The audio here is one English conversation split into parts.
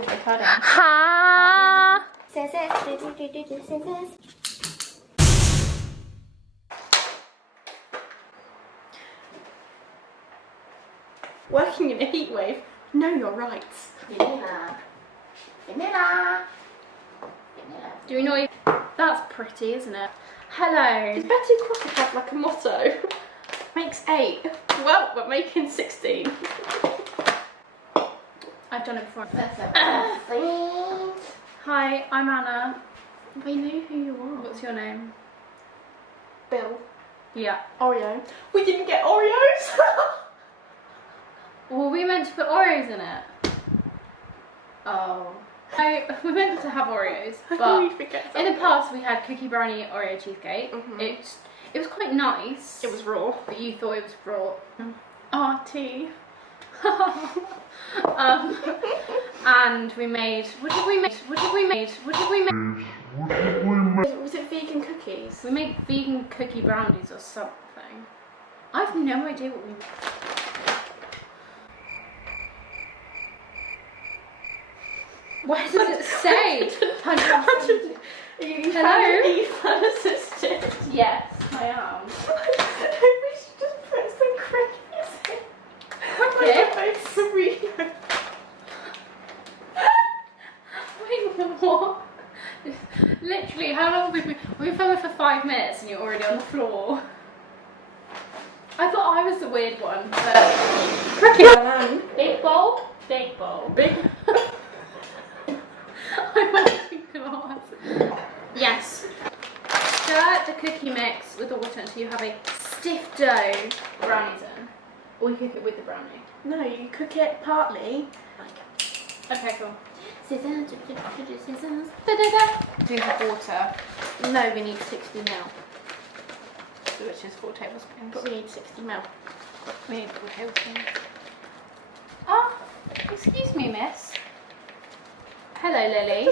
the recording. Ha! Working in a heat wave. Know your rights. Vanilla. Vanilla. Vanilla. Do we know? That's pretty, isn't it? Hello. Does Betty Crocker have like a motto? Makes 8. Well, we're making 16. I've done it before. Hi, I'm Anna. They know who you are. What's your name? Bill. Yeah. Oreo. We didn't get Oreos. Well, we meant to put Oreos in it. Oh. So, we meant to have Oreos, How but can we forget in the something? past we had cookie brownie Oreo cheesecake. It was quite nice. It was raw. But you thought it was raw. RT. And we made. What did we make? Was it vegan cookies? We made vegan cookie brownies or something. I have no idea what we made. Where does it say? 170. You Hello? found assistant. Yes, I am. We should just put some crickets in. Crickets? Wait, what? Literally, how long have we been? We've been filming for 5 minutes and you're already on the floor. I thought I was the weird one, but... Cricket. Big bowl? Big bowl. Big. Oh my god. Yes. Stir the cookie mix with the water until you have a stiff dough brownies in. Or you cook it with the brownie. No, you cook it partly. Okay, cool. Scissors. Da-da-da. Do you have water? No, we need 60 ml. Which is 4 tablespoons. But we need 60 ml. We need 4 tablespoons. Ah, excuse me, miss. Hello, Lily.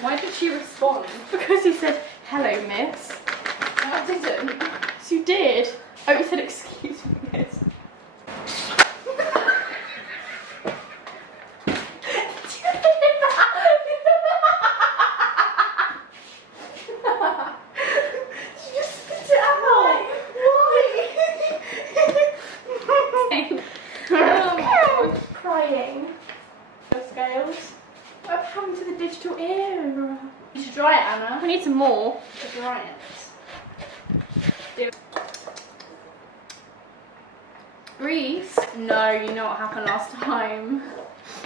Why did she respond? Because you said, hello, miss. No, I didn't. Yes, you did. Oh, you said, excuse me, miss. To the digital era. You should dry it, Anna. We need some more. To dry it. Grease? No, you know what happened last time.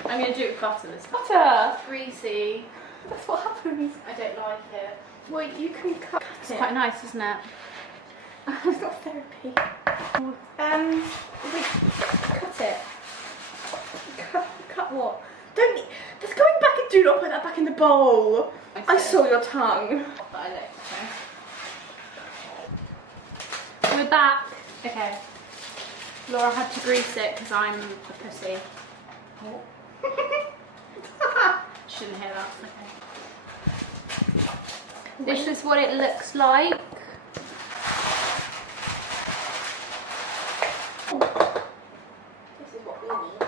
I'm going to do it with butter this time. Butter. Greasy. That's what happens. I don't like it. Well, you can cut It's it. quite nice, isn't it? It's not therapy. We cut it. Cut what? Don't. That's going back and do not put that back in the bowl. I saw your tongue. But I don't, so. We're back. Okay. Laura had to grease it because I'm a pussy. Oh. Shouldn't hear that. Okay. This is what it looks like. This is what we need.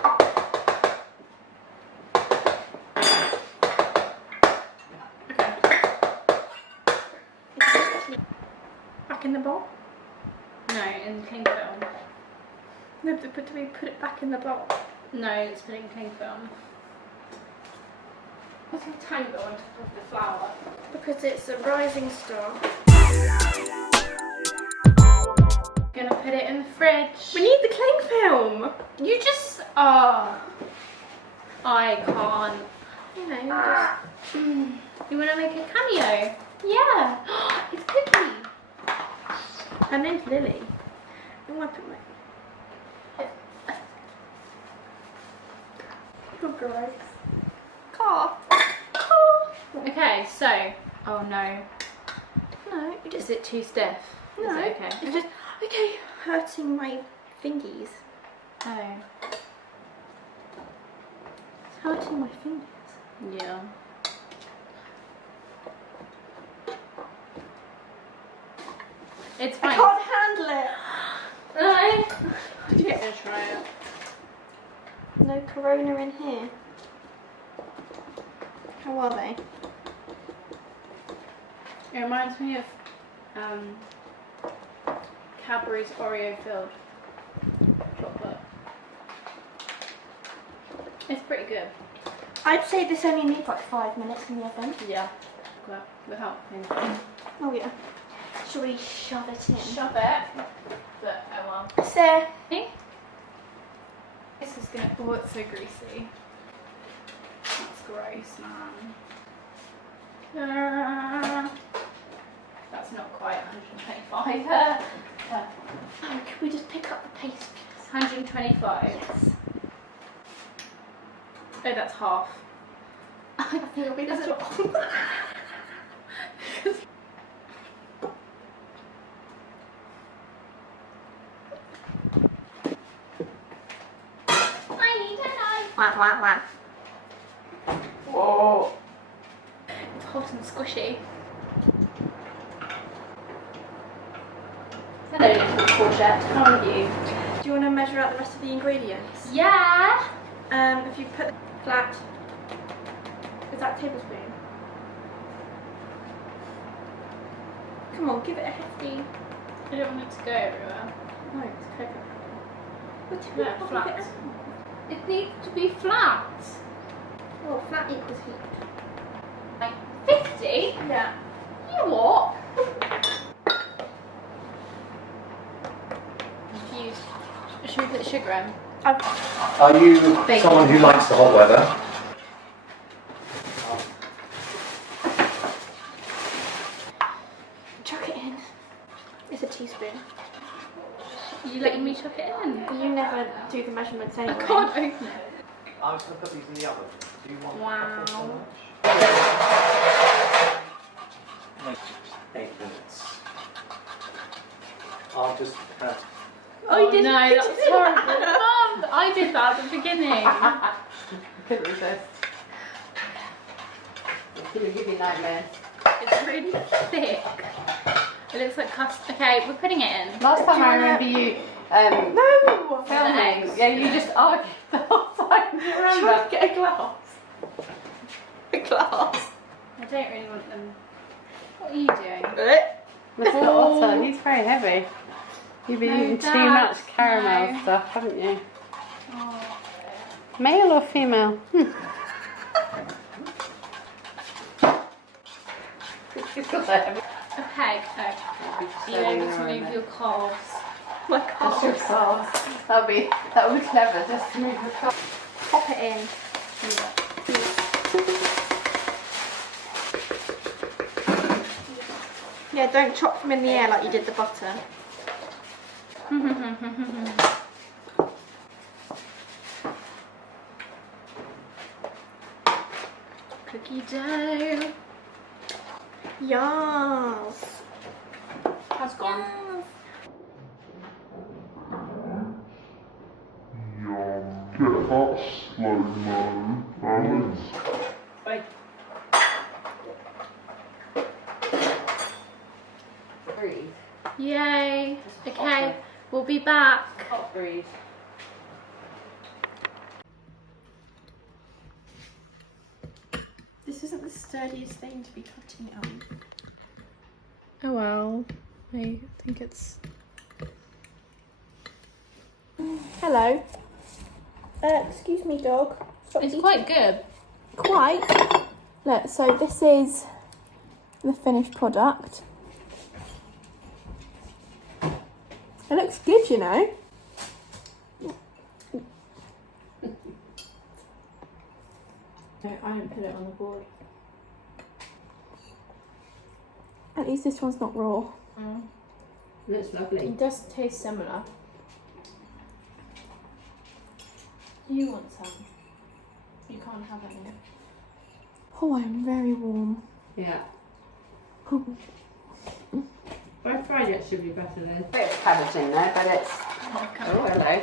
Back in the bowl? No, in cling film. No, but do we put it back in the bowl? No, it's put in cling film. What's a tango on top of the flour? Because it's a rising star. Gonna put it in the fridge. We need the cling film. You just I can't. You know, You wanna make a cameo? Yeah. It's Cookie. her name's Lily. I want to put my. Oh, gross. Car. Okay, so oh no. No, you just. Is it too stiff? No, Is it okay? it's just okay. Hurting my fingies. Oh. It's hurting my fingers. Yeah. It's I fine. can't handle it. No. I'm gonna try it. No corona in here. are they? It reminds me of Cadbury's Oreo filled chocolate. It's pretty good. I'd say this only needs like 5 minutes in the oven. Yeah. Well, without him. Oh yeah. Shall we shove it in? Shove it. But oh well. So, This is gonna. Oh, it's so greasy. That's gross, man. That's not quite 125. oh, can we just pick up the paste? 125. Yes. Oh, that's half. I think it'll be Is better. it- I need a knife. Wah, wah, wah. Whoa. It's hot and squishy. Hello, little courgette. How are you? Do you want to measure out the rest of the ingredients? Yeah. If you put flat, is that a tablespoon? Come on, give it a hefty. I don't want it to go everywhere. No, it's cocoa. What do Yeah, flat. It needs to be flat. Oh, flat equals heat. Like 50? Yeah. You what? Confused. Should we put sugar in? Are you Bacon. someone who likes the hot weather? Chuck it in. It's a teaspoon. You letting me chuck it in? You never do the measurements I anyway. can't open it. I was going to put these in the oven. Do you want Wow. so much? 8 minutes. I'll just have... Oh, you did. No, that's horrible. Mum, I did that at the beginning. Couldn't resist. It's going to give you nightmares. It's really thick. It looks like custard. Okay, we're putting it in. Last time I remember you No! filming, yeah, you just argued the whole time. Do you remember? Get a glass. A glass. I don't really want them. What are you doing? Mr. Otter, he's very heavy. You've been No, eating too Dad, much caramel no. stuff, haven't you? Oh. Male or female? He's got that heavy. Okay, are you able to move your calves? My That's calf. your sauce. That would be clever, just to move the top. Pop it in. Yeah, don't chop them in the air like you did the butter. Cookie dough. Yes. Has gone. Get that slow-mo, Alice. Wait. Breathe. Yay. Okay, we'll be back. Hot breathe. This isn't the sturdiest thing to be cutting on. Oh well, I think it's... Hello. Excuse me, dog. Stop It's eating. quite good. Quite. Look, so this is the finished product. It looks good, you know. No, I didn't put it on the board. At least this one's not raw. Looks lovely. It does taste similar. You want some? You can't have any. Oh, I am very warm. Yeah. By Friday it should be better then. It's cabbage in there, but it's... Oh, hello.